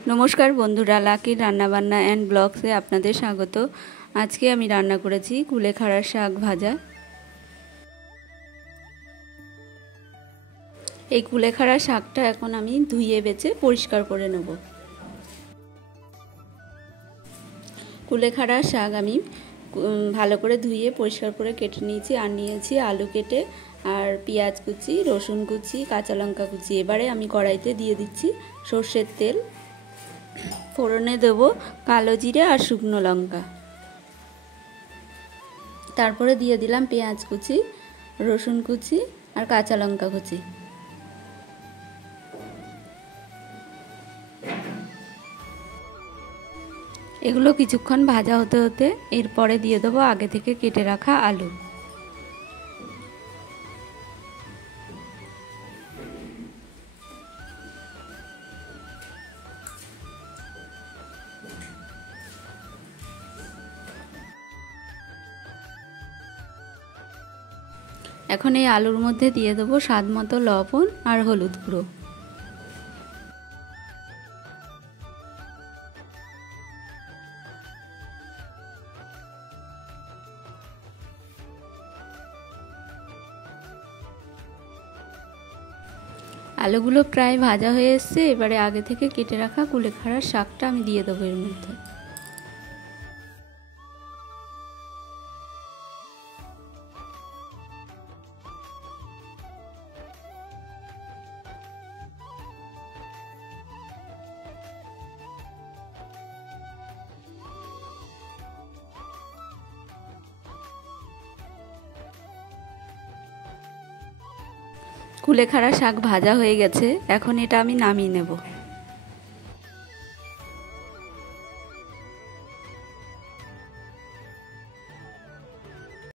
নমস্কার বন্ধুরা, লাকির রান্নাবান্না অ্যান্ড ব্লগসে আপনাদের স্বাগত। আজকে আমি রান্না করেছি কুলেখাড়ার শাক ভাজা। এই কুলেখাড়ার শাকটা এখন আমি ধুয়ে বেছে পরিষ্কার করে নেব। কুলেখাড়ার শাক আমি ভালো করে ধুয়ে পরিষ্কার করে কেটে নিয়েছি, আর নিয়েছি আলু কেটে, আর পেঁয়াজ কুচি, রসুন কুচি, কাঁচা লঙ্কা কুচি। এবারে আমি কড়াইতে দিয়ে দিচ্ছি সর্ষের তেল। ফোড়নে দেব কালো জিরে আর শুকনো লঙ্কা। তারপরে দিয়ে দিলাম পেঁয়াজ কুচি, রসুন কুচি আর কাঁচা লঙ্কা কুচি। এগুলো কিছুক্ষণ ভাজা হতে হতে এরপরে দিয়ে দেবো আগে থেকে কেটে রাখা আলু। এখন এই আলুর মধ্যে দিয়ে দেবো স্বাদ মতো লবণ আর হলুদ গুঁড়ো। আলুগুলো প্রায় ভাজা হয়ে এসছে। এবারে আগে থেকে কেটে রাখা কুলেখাড়ার শাকটা আমি দিয়ে দেবো এর মধ্যে। কুলেখাড়া শাক ভাজা হয়ে গেছে, এখন এটা আমি নামিয়ে নেব।